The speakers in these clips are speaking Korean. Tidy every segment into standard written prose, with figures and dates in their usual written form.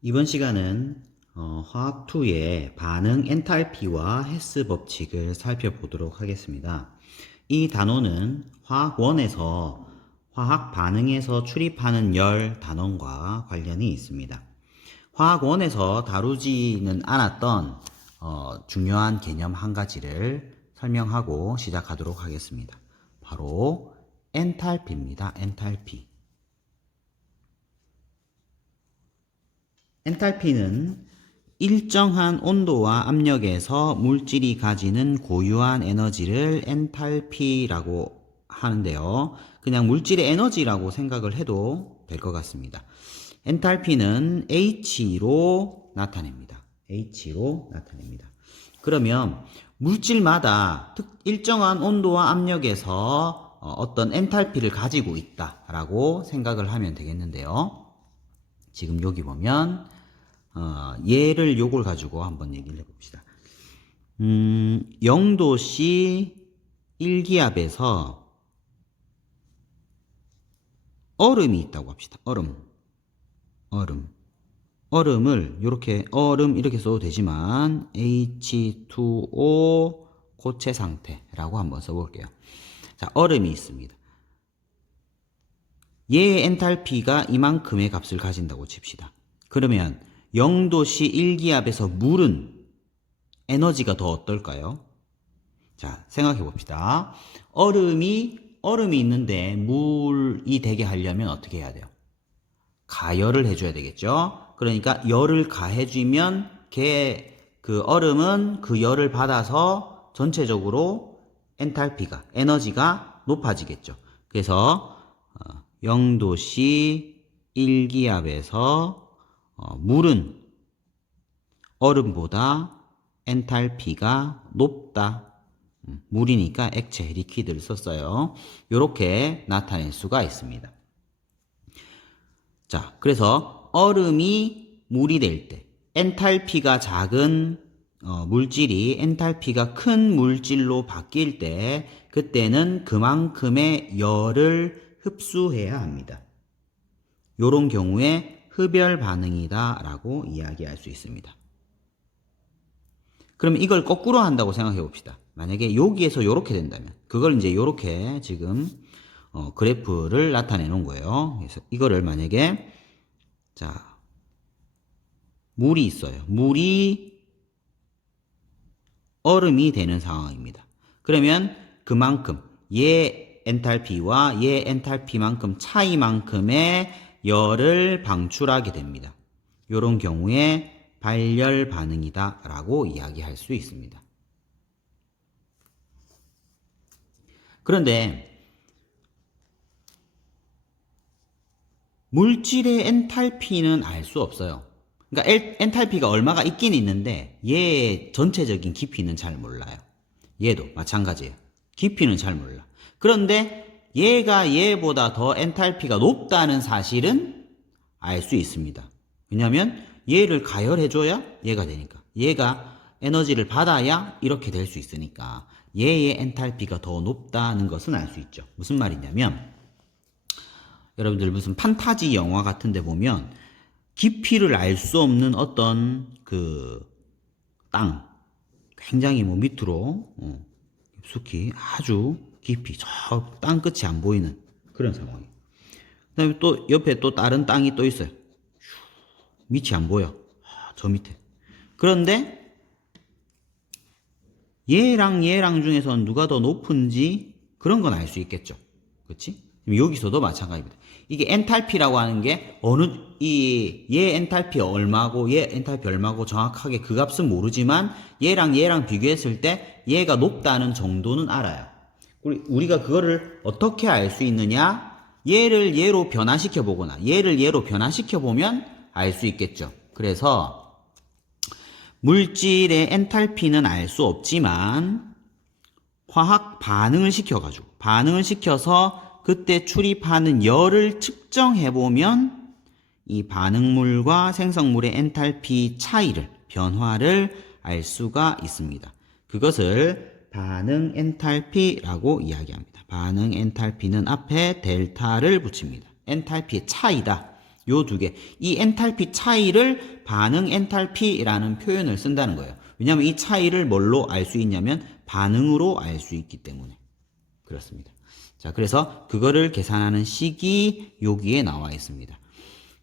이번 시간은 화학2의 반응 엔탈피와 헤스 법칙을 살펴보도록 하겠습니다. 이 단원은 화학1에서 화학 반응에서 출입하는 열 단원과 관련이 있습니다. 화학1에서 다루지는 않았던 중요한 개념 한 가지를 설명하고 시작하도록 하겠습니다. 바로 엔탈피입니다. 엔탈피. 엔탈피는 일정한 온도와 압력에서 물질이 가지는 고유한 에너지를 엔탈피라고 하는데요. 그냥 물질의 에너지라고 생각을 해도 될 것 같습니다. 엔탈피는 H로 나타냅니다. H로 나타냅니다. 그러면 물질마다 일정한 온도와 압력에서 어떤 엔탈피를 가지고 있다라고 생각을 하면 되겠는데요. 지금 여기 보면 얘를 요걸 가지고 한번 얘기를 해봅시다. 0도씨 1기압에서 얼음이 있다고 합시다. 얼음을 이렇게 써도 되지만 H2O 고체 상태라고 한번 써볼게요. 자, 얼음이 있습니다. 얘의 엔탈피가 이만큼의 값을 가진다고 칩시다. 그러면 0도씨 1기압에서 물은 에너지가 더 어떨까요? 자, 생각해 봅시다. 얼음이 있는데 물이 되게 하려면 어떻게 해야 돼요? 가열을 해줘야 되겠죠? 그러니까 열을 가해주면 그 얼음은 그 열을 받아서 전체적으로 에너지가 높아지겠죠. 그래서 0도씨 1기압에서 물은 얼음보다 엔탈피가 높다. 물이니까 액체, 리퀴드를 썼어요. 이렇게 나타낼 수가 있습니다. 자, 그래서 얼음이 물이 될 때, 엔탈피가 작은 물질이 엔탈피가 큰 물질로 바뀔 때, 그때는 그만큼의 열을 흡수해야 합니다. 이런 경우에 흡열 반응이다 라고 이야기할 수 있습니다. 그러면 이걸 거꾸로 한다고 생각해 봅시다. 만약에 여기에서 이렇게 된다면 그걸 이제 이렇게 지금 그래프를 나타내 놓은 거예요. 그래서 이거를 만약에 자, 물이 있어요. 물이 얼음이 되는 상황입니다. 그러면 그만큼 얘 엔탈피와 얘 엔탈피만큼 차이만큼의 열을 방출하게 됩니다. 이런 경우에 발열 반응이다 라고 이야기할 수 있습니다. 그런데 물질의 엔탈피는 알 수 없어요. 그러니까 엔탈피가 얼마가 있긴 있는데 얘의 전체적인 깊이는 잘 몰라요. 얘도 마찬가지예요. 깊이는 잘 몰라. 그런데 얘가 얘보다 더 엔탈피가 높다는 사실은 알 수 있습니다. 왜냐하면 얘를 가열해줘야 얘가 되니까. 얘가 에너지를 받아야 이렇게 될 수 있으니까 얘의 엔탈피가 더 높다는 것은 알 수 있죠. 무슨 말이냐면 여러분들 무슨 판타지 영화 같은 데 보면 깊이를 알 수 없는 어떤 땅 굉장히 밑으로 깊숙이 아주 깊이 저 땅 끝이 안 보이는 그런 상황이에요. 그 다음에 또 옆에 또 다른 땅이 또 있어요. 밑이 안 보여. 저 밑에. 그런데 얘랑 중에서는 누가 더 높은지 그런 건 알 수 있겠죠. 그렇지? 여기서도 마찬가지입니다. 이게 엔탈피라고 하는 게 얘 엔탈피 얼마고 얘 엔탈피 얼마고 정확하게 그 값은 모르지만 얘랑 비교했을 때 얘가 높다는 정도는 알아요. 우리가 그거를 어떻게 알 수 있느냐? 얘를 얘로 변화시켜 보거나 얘를 얘로 변화시켜 보면 알 수 있겠죠. 그래서 물질의 엔탈피는 알 수 없지만 화학 반응을 시켜서 그때 출입하는 열을 측정해보면 이 반응물과 생성물의 엔탈피 차이를, 변화를 알 수가 있습니다. 그것을 반응 엔탈피라고 이야기합니다. 반응 엔탈피는 앞에 델타를 붙입니다. 엔탈피의 차이다. 요 두 개. 이 엔탈피 차이를 반응 엔탈피라는 표현을 쓴다는 거예요. 왜냐하면 이 차이를 뭘로 알 수 있냐면 반응으로 알 수 있기 때문에. 그렇습니다. 자, 그래서 그거를 계산하는 식이 여기에 나와 있습니다.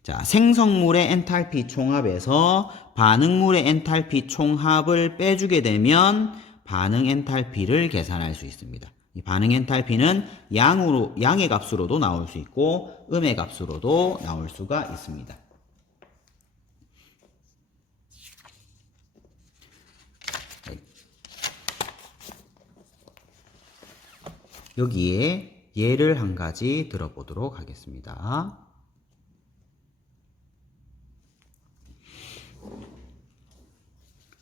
자, 생성물의 엔탈피 총합에서 반응물의 엔탈피 총합을 빼주게 되면 반응 엔탈피를 계산할 수 있습니다. 이 반응 엔탈피는 양의 값으로도 나올 수 있고 음의 값으로도 나올 수가 있습니다. 여기에 예를 한 가지 들어보도록 하겠습니다.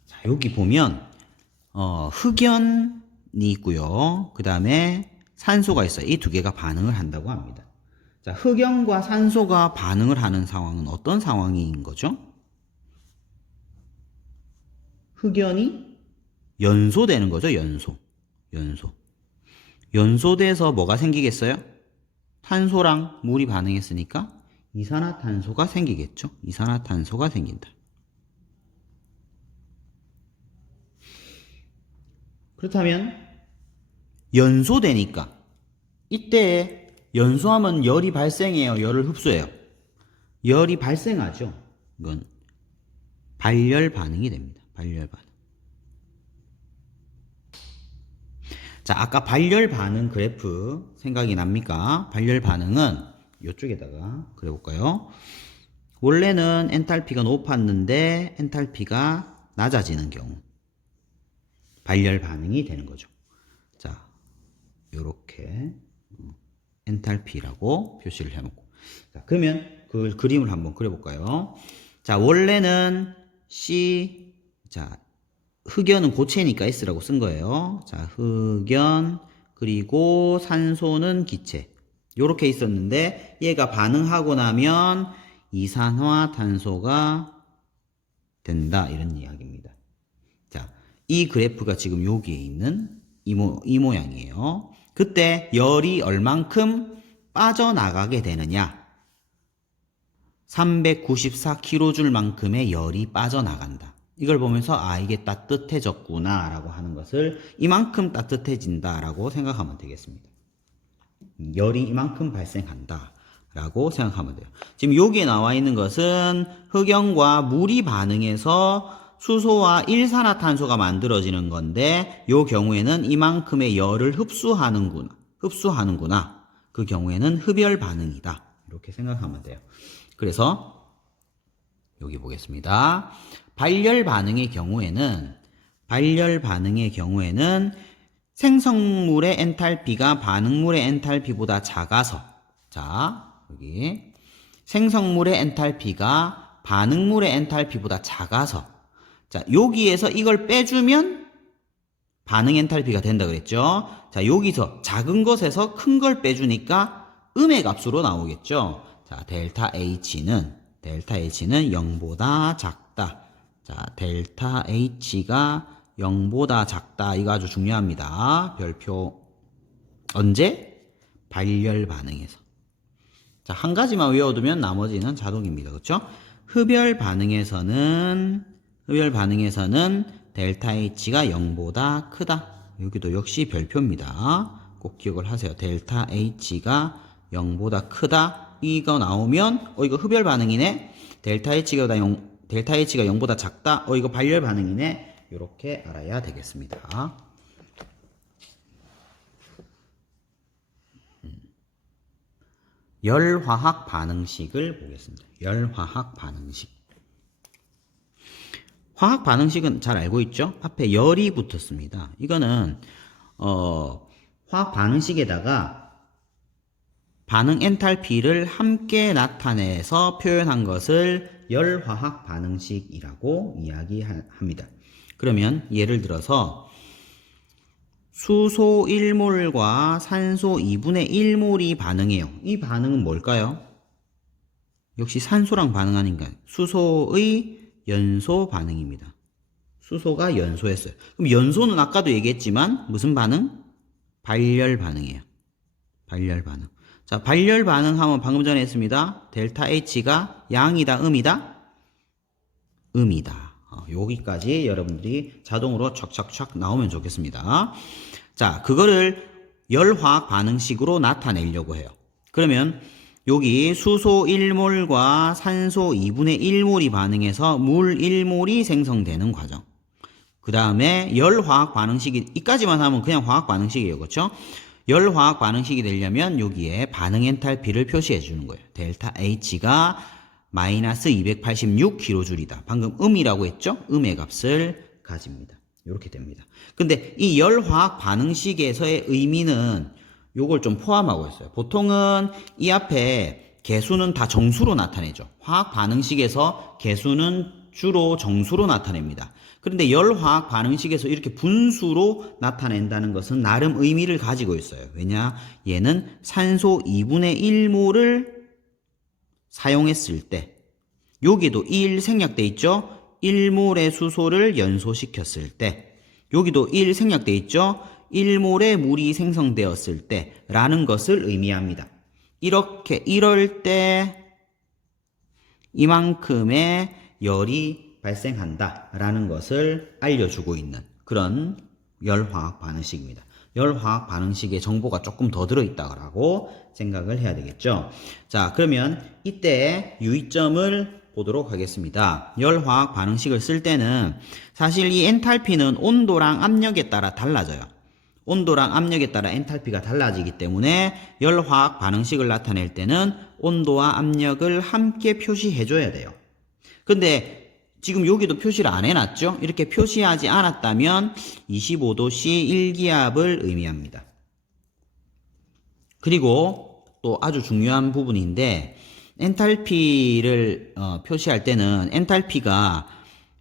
자, 여기 보면 흑연이 있고요. 그 다음에 산소가 있어요. 이 두 개가 반응을 한다고 합니다. 자, 흑연과 산소가 반응을 하는 상황은 어떤 상황인 거죠? 흑연이 연소되는 거죠. 연소돼서 뭐가 생기겠어요? 탄소랑 물이 반응했으니까 이산화탄소가 생기겠죠. 이산화탄소가 생긴다. 그렇다면 연소되니까 이때 연소하면 열이 발생해요. 열을 흡수해요. 열이 발생하죠. 이건 발열 반응이 됩니다. 발열 반응. 자, 아까 발열 반응 그래프 생각이 납니까? 발열 반응은 이쪽에다가 그려볼까요? 원래는 엔탈피가 높았는데 엔탈피가 낮아지는 경우 발열 반응이 되는 거죠. 자, 요렇게 엔탈피라고 표시를 해놓고, 자, 그러면 그 그림을 한번 그려볼까요? 자, 원래는 자, 흑연은 고체니까 S라고 쓴 거예요. 자, 흑연, 그리고 산소는 기체. 요렇게 있었는데, 얘가 반응하고 나면 이산화탄소가 된다. 이런 이야기입니다. 자, 이 그래프가 지금 여기에 있는 이 모양이에요. 그때 열이 얼만큼 빠져나가게 되느냐? 394kJ만큼의 열이 빠져나간다. 이걸 보면서 이게 따뜻해졌구나 라고 하는 것을 이만큼 따뜻해진다 라고 생각하면 되겠습니다. 열이 이만큼 발생한다 라고 생각하면 돼요. 지금 여기에 나와 있는 것은 흑연과 물이 반응해서 수소와 일산화탄소가 만들어지는 건데, 이 경우에는 이만큼의 열을 흡수하는구나. 그 경우에는 흡열 반응이다. 이렇게 생각하면 돼요. 그래서 여기 보겠습니다. 발열 반응의 경우에는 생성물의 엔탈피가 반응물의 엔탈피보다 작아서, 자, 여기 생성물의 엔탈피가 반응물의 엔탈피보다 작아서, 자, 여기에서 이걸 빼주면 반응 엔탈피가 된다 그랬죠. 자, 여기서 작은 것에서 큰 걸 빼주니까 음의 값으로 나오겠죠. 자, 델타 H는 0보다 작다. 자, 델타 H가 0보다 작다. 이거 아주 중요합니다. 별표. 언제? 발열 반응에서. 자, 한 가지만 외워두면 나머지는 자동입니다. 그렇죠? 흡열 반응에서는 델타 H가 0보다 크다. 여기도 역시 별표입니다. 꼭 기억을 하세요. 델타 H가 0보다 크다. 이거 나오면 이거 흡열 반응이네. 델타 H가 0보다 작다. 이거 발열 반응이네. 이렇게 알아야 되겠습니다. 열화학 반응식을 보겠습니다. 열화학 반응식. 화학 반응식은 잘 알고 있죠? 앞에 열이 붙었습니다. 이거는 화학 반응식에다가 반응 엔탈피를 함께 나타내서 표현한 것을 열화학 반응식이라고 이야기합니다. 그러면 예를 들어서 수소 1몰과 산소 2분의 1몰이 반응해요. 이 반응은 뭘까요? 역시 산소랑 반응하니까 수소의 연소 반응입니다. 수소가 연소했어요. 그럼 연소는 아까도 얘기했지만 무슨 반응? 발열 반응이에요. 발열 반응. 자, 발열 반응하면 방금 전에 했습니다. 델타 H가 양이다, 음이다? 음이다. 여기까지 여러분들이 자동으로 촥촥촥 나오면 좋겠습니다. 자, 그거를 열화학 반응식으로 나타내려고 해요. 그러면 여기 수소 1몰과 산소 2분의 1몰이 반응해서 물 1몰이 생성되는 과정. 그 다음에 열화학 반응식이, 이까지만 하면 그냥 화학 반응식이에요. 그렇죠? 열화학 반응식이 되려면 여기에 반응 엔탈피를 표시해 주는 거예요. 델타 H가 마이너스 286kJ이다. 방금 음이라고 했죠? 음의 값을 가집니다. 이렇게 됩니다. 근데 이 열화학 반응식에서의 의미는 요걸 좀 포함하고 있어요. 보통은 이 앞에 개수는 다 정수로 나타내죠. 화학 반응식에서 개수는 주로 정수로 나타냅니다. 그런데 열화학 반응식에서 이렇게 분수로 나타낸다는 것은 나름 의미를 가지고 있어요. 왜냐? 얘는 산소 2분의 1몰을 사용했을 때, 여기도 1 생략돼 있죠? 1몰의 수소를 연소시켰을 때, 여기도 1 생략돼 있죠? 1몰의 물이 생성되었을 때 라는 것을 의미합니다. 이럴 때 이만큼의 열이 발생한다 라는 것을 알려주고 있는 그런 열화학 반응식입니다. 열화학 반응식에 정보가 조금 더 들어있다고 생각을 해야 되겠죠. 자, 그러면 이때 유의점을 보도록 하겠습니다. 열화학 반응식을 쓸 때는 사실 이 엔탈피는 온도랑 압력에 따라 달라져요. 온도랑 압력에 따라 엔탈피가 달라지기 때문에 열화학 반응식을 나타낼 때는 온도와 압력을 함께 표시해 줘야 돼요. 근데 지금 여기도 표시를 안 해놨죠? 이렇게 표시하지 않았다면 25도씨 1기압을 의미합니다. 그리고 또 아주 중요한 부분인데 엔탈피를 표시할 때는 엔탈피가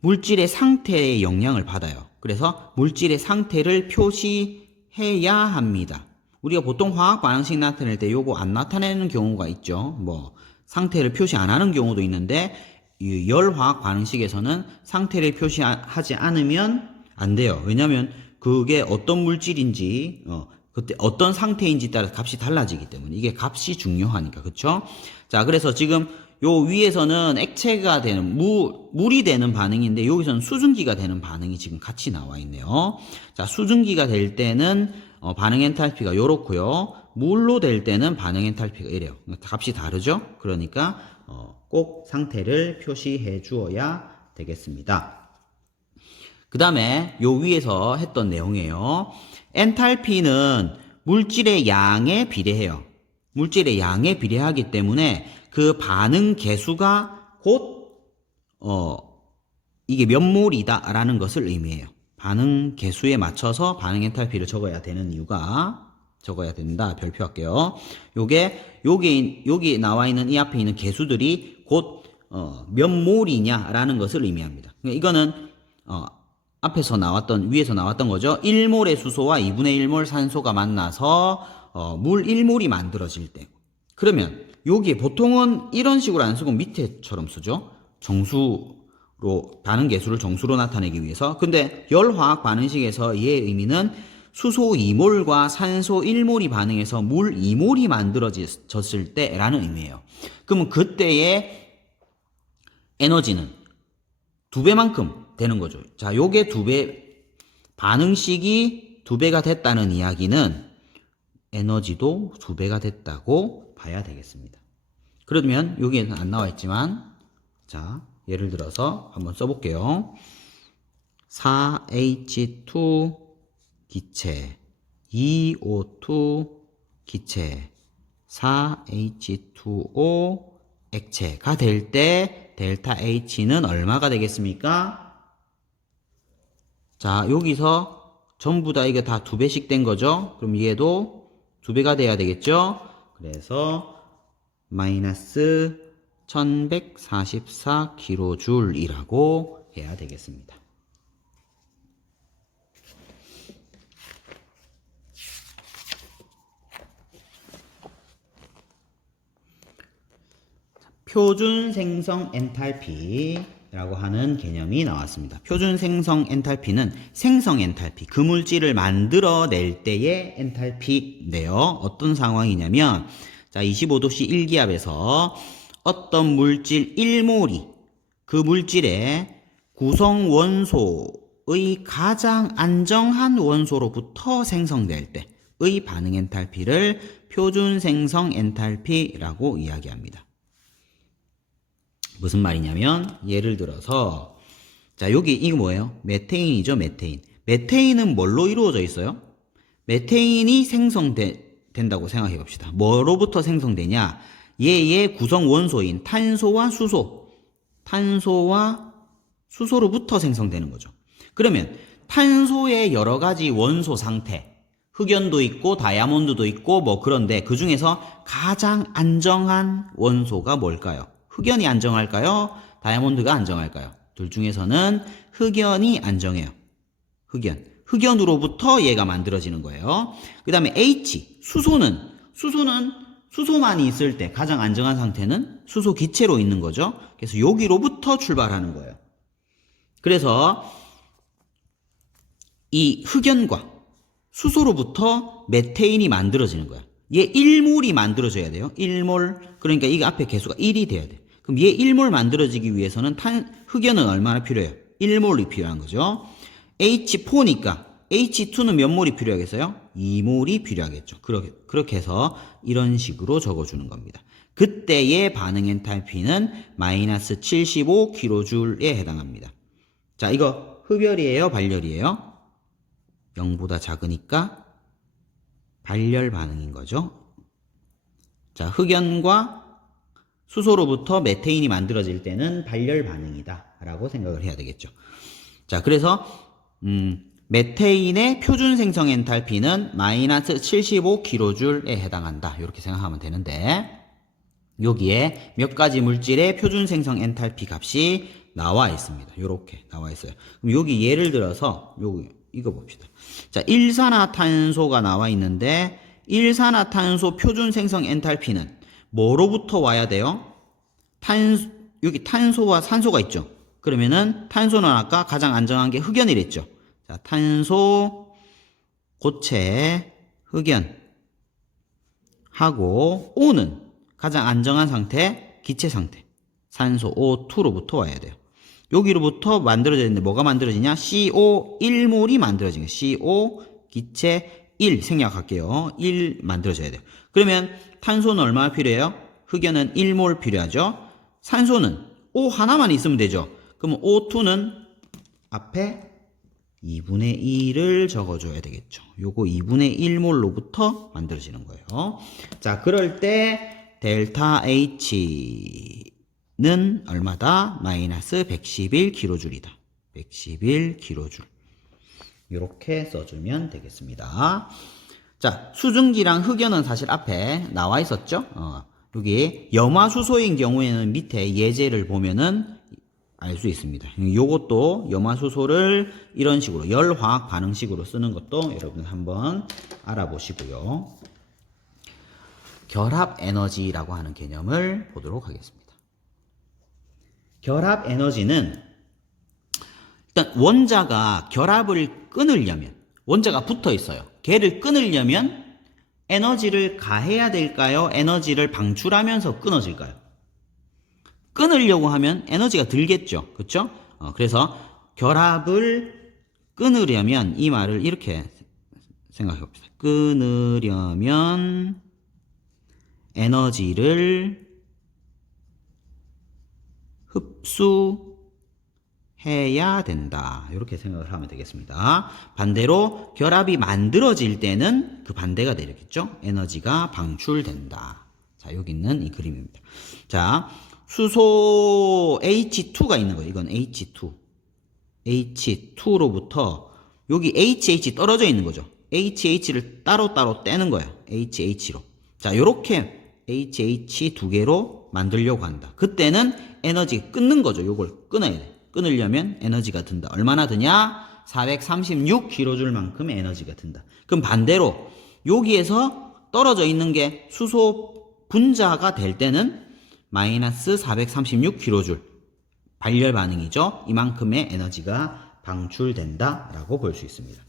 물질의 상태에 영향을 받아요. 그래서 물질의 상태를 표시해야 합니다. 우리가 보통 화학 반응식 나타낼 때 요거 안 나타내는 경우가 있죠. 뭐 상태를 표시 안 하는 경우도 있는데 이 열화학 반응식에서는 상태를 표시하지 않으면 안 돼요. 왜냐하면 그게 어떤 물질인지 그때 어떤 상태인지 따라 값이 달라지기 때문에 이게 값이 중요하니까. 그렇죠? 자, 그래서 지금 요 위에서는 액체가 되는 물이 되는 반응인데 여기서는 수증기가 되는 반응이 지금 같이 나와 있네요. 자, 수증기가 될 때는 반응 엔탈피가 요렇고요. 물로 될 때는 반응 엔탈피가 이래요. 값이 다르죠? 그러니까 꼭 상태를 표시해 주어야 되겠습니다. 그 다음에 요 위에서 했던 내용이에요. 엔탈피는 물질의 양에 비례해요. 물질의 양에 비례하기 때문에 그 반응 개수가 곧 이게 몇 몰이다 라는 것을 의미해요. 반응 개수에 맞춰서 반응 엔탈피를 적어야 되는 이유가 적어야 된다. 별표할게요. 여기 나와 있는 이 앞에 있는 개수들이 곧 몇 몰이냐라는 것을 의미합니다. 이거는 앞에서 나왔던 위에서 나왔던 거죠. 1몰의 수소와 2분의 1몰 산소가 만나서 물 1몰이 만들어질 때. 그러면 여기에 보통은 이런 식으로 안 쓰고 밑에처럼 쓰죠. 정수로 반응 개수를 정수로 나타내기 위해서. 근데 열화학 반응식에서 얘의 의미는 수소 2몰과 산소 1몰이 반응해서 물 2몰이 만들어졌을 때라는 의미예요. 그러면 그때의 에너지는 2배만큼 되는 거죠. 자, 요게 2배, 반응식이 2배가 됐다는 이야기는 에너지도 2배가 됐다고 봐야 되겠습니다. 그러면 여기에는 안 나와 있지만, 자, 예를 들어서 한번 써볼게요. 4H2 기체, 2O2 기체, 4H2O 액체가 될 때 델타 H는 얼마가 되겠습니까? 자, 여기서 전부 다 이게 다 2배씩 된 거죠? 그럼 얘도 2배가 돼야 되겠죠? 그래서 마이너스 1144kJ이라고 해야 되겠습니다. 표준 생성 엔탈피라고 하는 개념이 나왔습니다. 표준 생성 엔탈피는 생성 엔탈피, 그 물질을 만들어낼 때의 엔탈피인데요. 어떤 상황이냐면, 자, 25도씨 1기압에서 어떤 물질 1몰이 그 물질의 구성 원소의 가장 안정한 원소로부터 생성될 때의 반응 엔탈피를 표준 생성 엔탈피라고 이야기합니다. 무슨 말이냐면 예를 들어서 자, 여기 이거 뭐예요? 메테인이죠, 메테인. 메테인은 뭘로 이루어져 있어요? 메테인이 생성된다고 생각해 봅시다. 뭐로부터 생성되냐? 얘의 구성 원소인 탄소와 수소로부터 생성되는 거죠. 그러면 탄소의 여러 가지 원소 상태, 흑연도 있고 다이아몬드도 있고 뭐 그런데 그 중에서 가장 안정한 원소가 뭘까요? 흑연이 안정할까요? 다이아몬드가 안정할까요? 둘 중에서는 흑연이 안정해요. 흑연으로부터 얘가 만들어지는 거예요. 그 다음에 H, 수소만이 있을 때 가장 안정한 상태는 수소 기체로 있는 거죠. 그래서 여기로부터 출발하는 거예요. 그래서 이 흑연과 수소로부터 메테인이 만들어지는 거야. 얘 1몰이 만들어져야 돼요. 1몰. 그러니까 이거 앞에 개수가 1이 돼야 돼. 그럼 얘 1몰 만들어지기 위해서는 흑연은 얼마나 필요해요? 1몰이 필요한 거죠. H4니까 H2는 몇 몰이 필요하겠어요? 2몰이 필요하겠죠. 그렇게 해서 이런 식으로 적어주는 겁니다. 그때의 반응 엔탈피는 마이너스 75kJ에 해당합니다. 자, 이거 흡열이에요? 발열이에요? 0보다 작으니까 발열 반응인 거죠. 자, 흑연과 수소로부터 메테인이 만들어질 때는 발열 반응이다 라고 생각을 해야 되겠죠. 자, 그래서 메테인의 표준 생성 엔탈피는 마이너스 75kJ에 해당한다. 이렇게 생각하면 되는데 여기에 몇 가지 물질의 표준 생성 엔탈피 값이 나와 있습니다. 이렇게 나와 있어요. 그럼 여기 예를 들어서 이거 봅시다. 자, 일산화탄소가 나와 있는데 일산화탄소 표준 생성 엔탈피는 뭐로부터 와야 돼요? 여기 탄소와 산소가 있죠. 그러면은 탄소는 아까 가장 안정한 게 흑연이랬죠. 자, 탄소, 고체, 흑연 하고 O는 가장 안정한 상태, 기체 상태, 산소 O2로부터 와야 돼요. 여기로부터 만들어지는데 뭐가 만들어지냐? CO1몰이 만들어지는 거예요. CO 기체 1 생략할게요. 1 만들어져야 돼요. 그러면 탄소는 얼마나 필요해요? 흑연은 1몰 필요하죠. 산소는 O 하나만 있으면 되죠. 그러면 O2는 앞에 2분의 1을 적어줘야 되겠죠. 요거 2분의 1몰로부터 만들어지는 거예요. 자, 그럴 때 델타 H는 얼마다? 마이너스 111kJ이다. 111kJ. 이렇게 써주면 되겠습니다. 자, 수증기랑 흑연은 사실 앞에 나와 있었죠. 여기 염화수소인 경우에는 밑에 예제를 보면은 알 수 있습니다. 요것도 염화수소를 이런 식으로 열화학 반응식으로 쓰는 것도 여러분 한번 알아보시고요. 결합 에너지라고 하는 개념을 보도록 하겠습니다. 결합 에너지는 일단 원자가 결합을 끊으려면 원자가 붙어 있어요. 걔를 끊으려면 에너지를 가해야 될까요? 에너지를 방출하면서 끊어질까요? 끊으려고 하면 에너지가 들겠죠. 그렇죠? 그래서 결합을 끊으려면 이 말을 이렇게 생각해 봅시다. 끊으려면 에너지를 흡수해야 된다. 이렇게 생각을 하면 되겠습니다. 반대로 결합이 만들어질 때는 그 반대가 되겠죠. 에너지가 방출된다. 자, 여기 있는 이 그림입니다. 자, 수소 H2가 있는 거예요. 이건 H2. H2로부터 여기 HH 떨어져 있는 거죠. HH를 따로따로 떼는 거예요. HH로. 자, 요렇게 HH 두 개로 만들려고 한다. 그때는 에너지 끊는 거죠. 요걸 끊어야 돼. 끊으려면 에너지가 든다. 얼마나 드냐? 436kJ만큼의 에너지가 든다. 그럼 반대로 여기에서 떨어져 있는 게 수소 분자가 될 때는 마이너스 436kJ 발열 반응이죠. 이만큼의 에너지가 방출된다라고 볼 수 있습니다.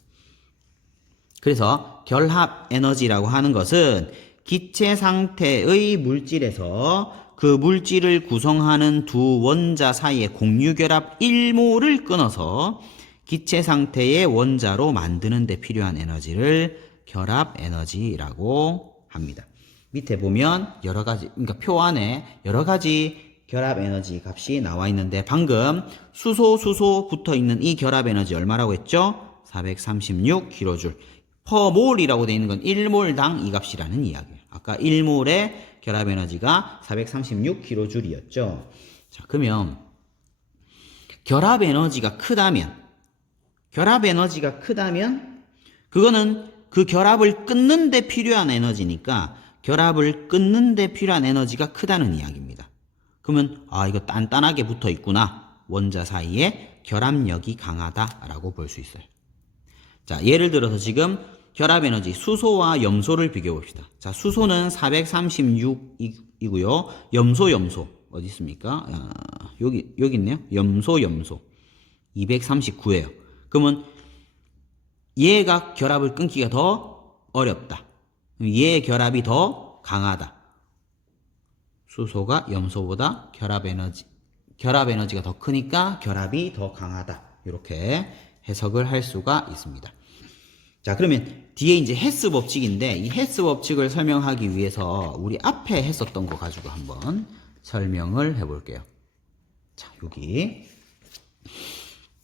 그래서 결합 에너지라고 하는 것은 기체 상태의 물질에서 그 물질을 구성하는 두 원자 사이의 공유결합 1몰을 끊어서 기체 상태의 원자로 만드는 데 필요한 에너지를 결합 에너지라고 합니다. 밑에 보면 여러 가지, 그러니까 표 안에 여러 가지 결합 에너지 값이 나와 있는데 방금 수소 붙어 있는 이 결합 에너지 얼마라고 했죠? 436kJ. 퍼몰이라고 되어 있는 건 1몰당 이 값이라는 이야기예요. 아까 1몰의 결합 에너지가 436kJ이었죠. 자, 그러면 결합 에너지가 크다면 그거는 그 결합을 끊는 데 필요한 에너지니까 결합을 끊는 데 필요한 에너지가 크다는 이야기입니다. 그러면 이거 단단하게 붙어 있구나. 원자 사이에 결합력이 강하다라고 볼 수 있어요. 자, 예를 들어서 지금 결합 에너지 수소와 염소를 비교해 봅시다. 자, 수소는 436이고요. 염소 어디 있습니까? 여기 있네요. 염소 239예요. 그러면 얘가 결합을 끊기가 더 어렵다. 얘의 결합이 더 강하다. 수소가 염소보다 결합 에너지가 더 크니까 결합이 더 강하다. 이렇게 해석을 할 수가 있습니다. 자, 그러면 뒤에 이제 헤스 법칙인데 이 헤스 법칙을 설명하기 위해서 우리 앞에 했었던 거 가지고 한번 설명을 해볼게요. 자, 여기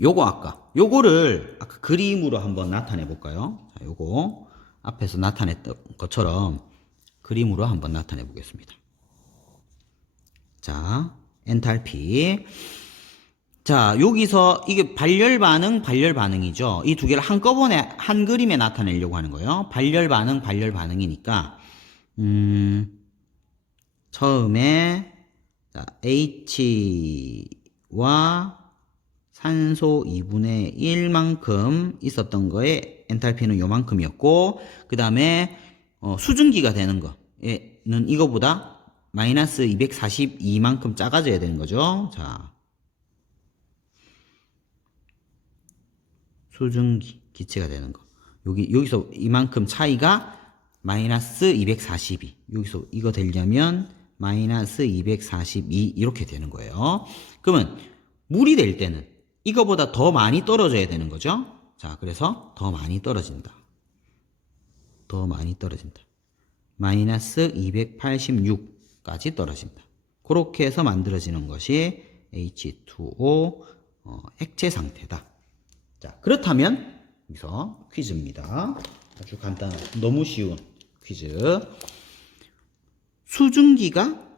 요거를 아까 그림으로 한번 나타내 볼까요? 자, 요거 앞에서 나타냈던 것처럼 그림으로 한번 나타내 보겠습니다. 자, 엔탈피. 자, 여기서 이게 발열 반응이죠. 이 두 개를 한꺼번에 한 그림에 나타내려고 하는 거예요. 발열 반응이니까 처음에 자, H와 산소 2분의 1만큼 있었던 거에 엔탈피는 요만큼이었고, 그 다음에 수증기가 되는 거는 이거보다 마이너스 242만큼 작아져야 되는 거죠. 자, 수증기 기체가 되는 거. 여기서 이만큼 차이가 마이너스 242. 여기서 이거 되려면 마이너스 242 이렇게 되는 거예요. 그러면 물이 될 때는 이거보다 더 많이 떨어져야 되는 거죠. 자, 그래서 더 많이 떨어진다. 마이너스 286까지 떨어진다. 그렇게 해서 만들어지는 것이 H2O 액체 상태다. 자, 그렇다면 여기서 퀴즈입니다. 아주 간단한, 너무 쉬운 퀴즈. 수증기가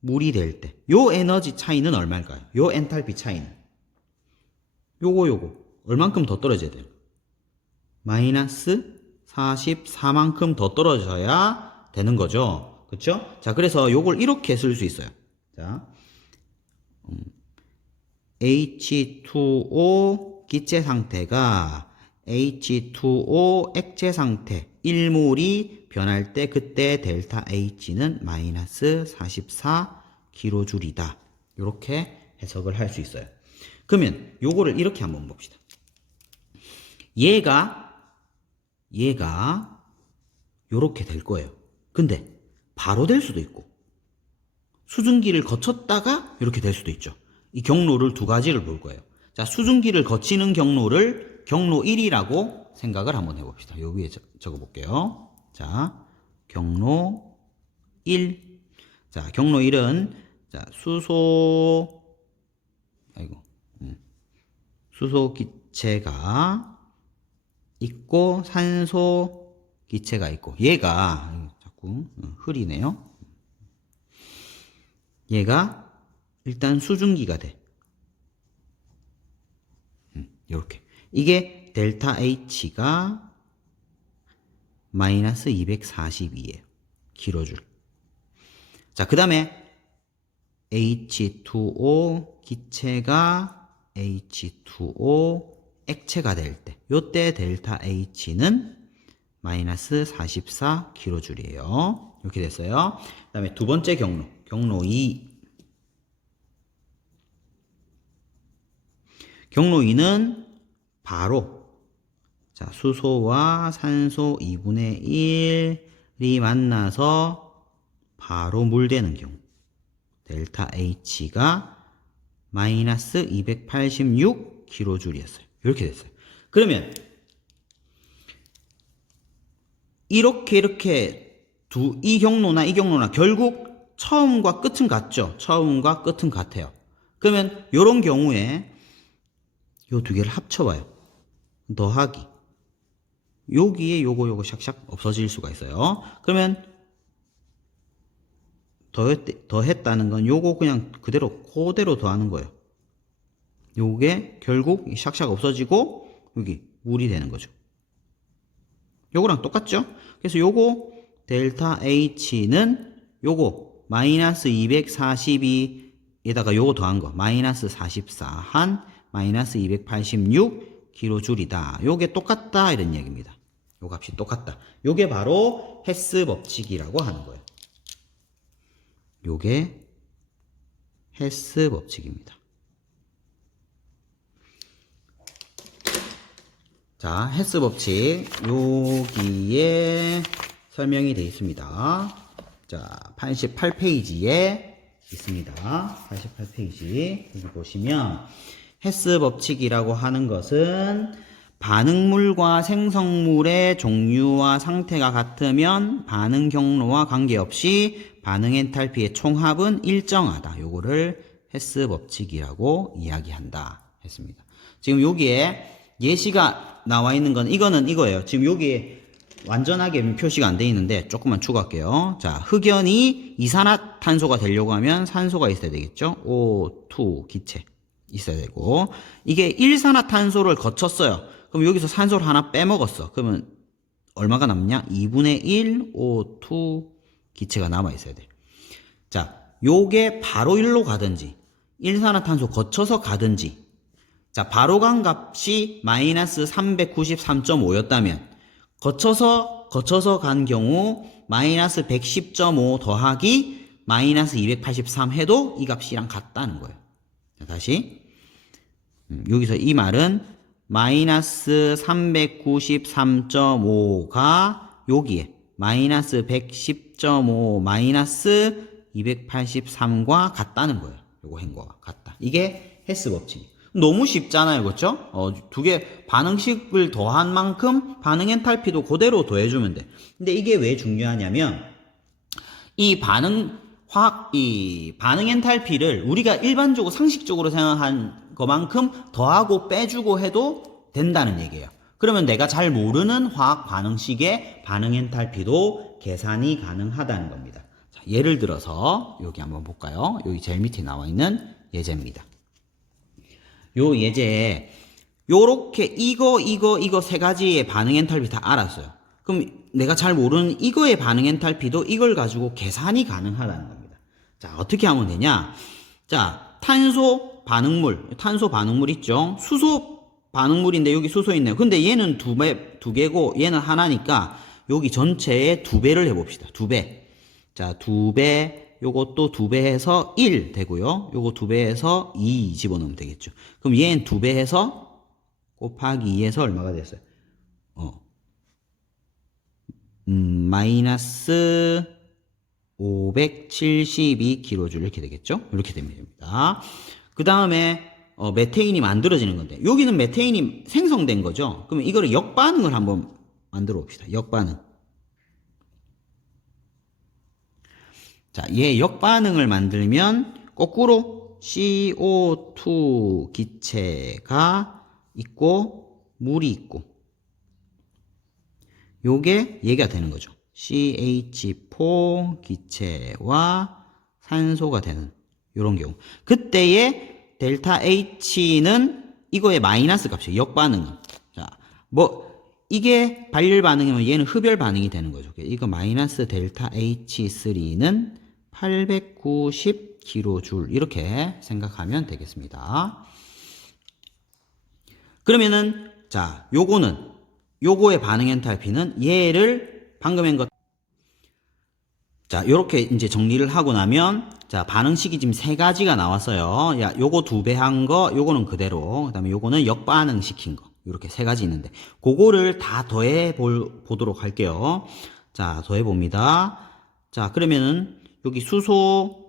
물이 될 때 요 에너지 차이는 얼마일까요? 요 엔탈피 차이는 요거 얼만큼 더 떨어져야 돼요? 마이너스 44만큼 더 떨어져야 되는 거죠. 그쵸? 자, 그래서 요걸 이렇게 쓸 수 있어요. 자, H2O 기체 상태가 H2O 액체 상태 1몰이 변할 때 그때 델타 H는 마이너스 44kJ이다. 이렇게 해석을 할 수 있어요. 그러면 요거를 이렇게 한번 봅시다. 얘가 요렇게 될 거예요. 근데 바로 될 수도 있고 수증기를 거쳤다가 이렇게 될 수도 있죠. 이 경로를 두 가지를 볼 거예요. 자, 수증기를 거치는 경로를 경로 1이라고 생각을 한번 해봅시다. 요 위에 적어 볼게요. 자, 경로 1. 자, 경로 1은 자, 수소 기체가 있고 산소 기체가 있고 얘가 자꾸 흐리네요. 얘가 일단 수증기가 돼. 이렇게 이게 델타 H가 마이너스 242예요. 킬로줄. 자, 그 다음에 H2O 기체가 H2O 액체가 될 때, 요때 델타 H는 마이너스 44kJ이에요. 이렇게 됐어요. 그 다음에 두 번째 경로 2. 경로 2는 바로 자, 수소와 산소 2분의 만나서 바로 물되는 경우 델타 H가 마이너스 286kJ였어요. 이렇게 됐어요. 그러면 이렇게 이 경로나 결국 처음과 끝은 같죠. 처음과 끝은 같아요. 그러면 이런 경우에 요 두 개를 합쳐봐요. 더하기. 여기에 요거 샥샥 없어질 수가 있어요. 그러면 더했다는 건 요거 그냥 그대로 더하는 거예요. 요게 결국 샥샥 없어지고 여기 물이 되는 거죠. 요거랑 똑같죠? 그래서 요거 델타 H는 요거 마이너스 242에다가 요거 더한 거 마이너스 44 한 마이너스 286kJ이다. 요게 똑같다 이런 얘기입니다. 요 값이 똑같다. 요게 바로 헤스 법칙이라고 하는 거예요. 요게 헤스 법칙입니다. 자, 헤스 법칙 여기에 설명이 되어 있습니다. 자, 88페이지에 있습니다. 88페이지 여기 보시면 헤스 법칙이라고 하는 것은 반응물과 생성물의 종류와 상태가 같으면 반응 경로와 관계없이 반응 엔탈피의 총합은 일정하다. 요거를 헤스 법칙이라고 이야기한다 했습니다. 지금 여기에 예시가 나와 있는 건 이거는 이거예요. 지금 여기에 완전하게 표시가 안 돼 있는데 조금만 추가할게요. 자, 흑연이 이산화탄소가 되려고 하면 산소가 있어야 되겠죠. O2 기체 있어야 되고, 이게 일산화탄소를 거쳤어요. 그럼 여기서 산소를 하나 빼먹었어. 그러면 얼마가 남냐? 2분의 1 O2 기체가 남아 있어야 돼. 자, 요게 바로 1로 가든지 일산화탄소 거쳐서 가든지, 자, 바로 간 값이 마이너스 393.5였다면 거쳐서 간 경우 마이너스 110.5 더하기 마이너스 283 해도 이 값이랑 같다는 거예요. 자, 다시 여기서 이 말은 마이너스 393.5가 여기에 마이너스 110.5 마이너스 283과 같다는 거예요. 요거 행거와 같다. 이게 헤스 법칙. 너무 쉽잖아요. 그렇죠? 두 개 반응식을 더한 만큼 반응 엔탈피도 그대로 더해주면 돼. 근데 이게 왜 중요하냐면 이 반응 엔탈피를 우리가 일반적으로 상식적으로 생각한 것만큼 더하고 빼주고 해도 된다는 얘기예요. 그러면 내가 잘 모르는 화학 반응식의 반응 엔탈피도 계산이 가능하다는 겁니다. 자, 예를 들어서 여기 한번 볼까요? 여기 제일 밑에 나와 있는 예제입니다. 요 예제에 요렇게 이거 세 가지의 반응 엔탈피 다 알았어요. 그럼 내가 잘 모르는 이거의 반응 엔탈피도 이걸 가지고 계산이 가능하다는 겁니다. 자, 어떻게 하면 되냐? 자, 탄소 반응물 있죠? 수소 반응물인데 여기 수소 있네요. 근데 얘는 두 개고 얘는 하나니까 여기 전체에 2배를 해봅시다. 2배. 자, 2배. 요것도 2배 해서 1 되고요. 요거 2배 해서 2 집어넣으면 되겠죠. 그럼 얘는 2배 해서 곱하기 2해서 얼마가 됐어요? 마이너스 572kJ 이렇게 되겠죠? 이렇게 됩니다. 그 다음에 메테인이 만들어지는 건데 여기는 메테인이 생성된 거죠. 그러면 이거를 역반응을 한번 만들어 봅시다. 역반응. 자, 얘 역반응을 만들면 거꾸로 CO2 기체가 있고 물이 있고 요게 얘가 되는 거죠. CH4 기체와 산소가 되는 요런 경우. 그때의 델타 H는 이거의 마이너스 값이에요. 역반응은. 자, 이게 발열 반응이면 얘는 흡열 반응이 되는 거죠. 이거 마이너스 델타 H3는 890kJ 이렇게 생각하면 되겠습니다. 그러면은 자, 요거의 반응 엔탈피는 얘를 방금 한 것. 자, 요렇게 이제 정리를 하고 나면 자, 반응식이 지금 3가지가 나왔어요. 야, 요거 2배 한 거, 요거는 그대로. 그다음에 요거는 역반응 시킨 거. 이렇게 3가지 있는데 그거를 다 더해 보도록 할게요. 자, 더해봅니다. 자, 그러면은 여기 수소,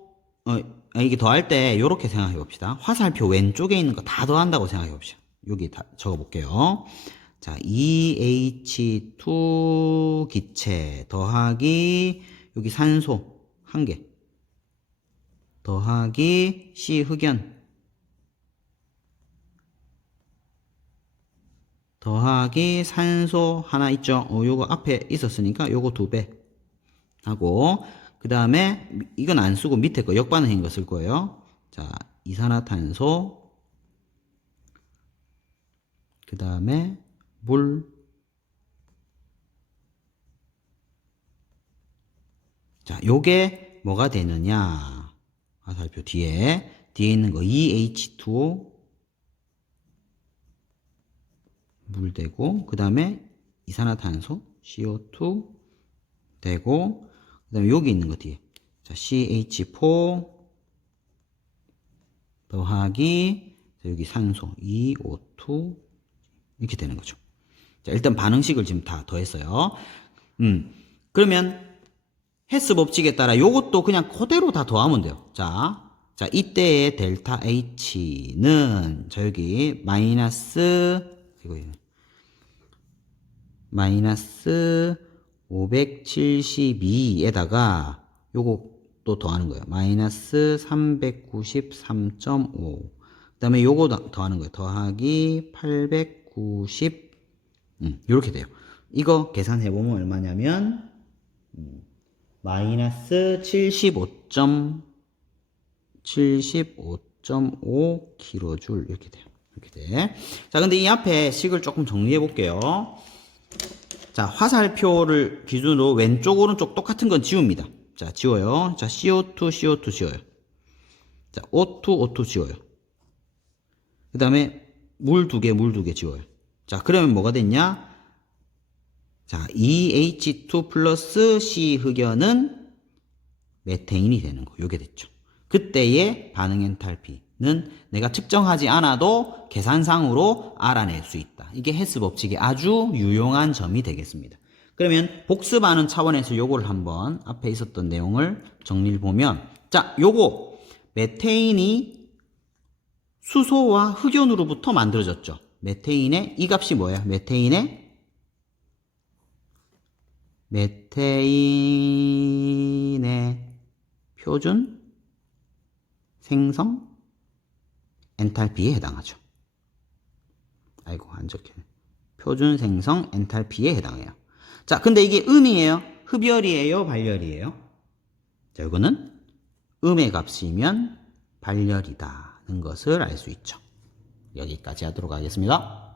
이게 더할 때 요렇게 생각해 봅시다. 화살표 왼쪽에 있는 거 다 더한다고 생각해 봅시다. 여기 다 적어 볼게요. 자, EH2 기체 더하기 여기 산소 한 개 더하기 C 흑연 더하기 산소 하나 있죠. 요거 앞에 있었으니까 요거 2배 하고, 그 다음에 이건 안 쓰고 밑에 거 역반응인 거 쓸 거예요. 자, 이산화탄소, 그 다음에 물, 자, 요게 뭐가 되느냐. 화살표 뒤에 있는 거 EH2O 물 되고, 그 다음에 이산화탄소 CO2 되고, 그 다음에 여기 있는 거 뒤에 자, CH4 더하기 여기 산소 EO2 이렇게 되는 거죠. 자, 일단 반응식을 지금 다 더했어요. 그러면 헤스 법칙에 따라 요것도 그냥 그대로 다 더하면 돼요. 자, 이때의 델타 H는 자 여기 마이너스 572에다가 요거 또 더하는 거예요. 마이너스 393.5. 그 다음에 요거 더하는 거예요. 더하기 890. 요렇게 돼요. 이거 계산해보면 얼마냐면, 마이너스 75.5 kJ 이렇게 돼요. 이렇게 돼. 자, 근데 이 앞에 식을 조금 정리해 볼게요. 자, 화살표를 기준으로 왼쪽 오른쪽 똑같은 건 지웁니다. 자, 지워요. 자, CO2 지워요. 자, O2 지워요. 그 다음에 물 두 개 지워요. 자, 그러면 뭐가 됐냐? 자, EH2 플러스 C 흑연은 메테인이 되는 거. 요게 됐죠. 그때의 반응 엔탈피는 내가 측정하지 않아도 계산상으로 알아낼 수 있다. 이게 헤스 법칙의 아주 유용한 점이 되겠습니다. 그러면 복습하는 차원에서 요거를 한번 앞에 있었던 내용을 정리를 보면, 자, 요거 메테인이 수소와 흑연으로부터 만들어졌죠. 메테인의 이 값이 뭐예요? 메테인의 표준 생성 엔탈피에 해당하죠. 아이고, 안 적혀요. 표준 생성 엔탈피에 해당해요. 자, 근데 이게 음이에요? 흡열이에요? 발열이에요? 자, 이거는 음의 값이면 발열이다는 것을 알 수 있죠. 여기까지 하도록 하겠습니다.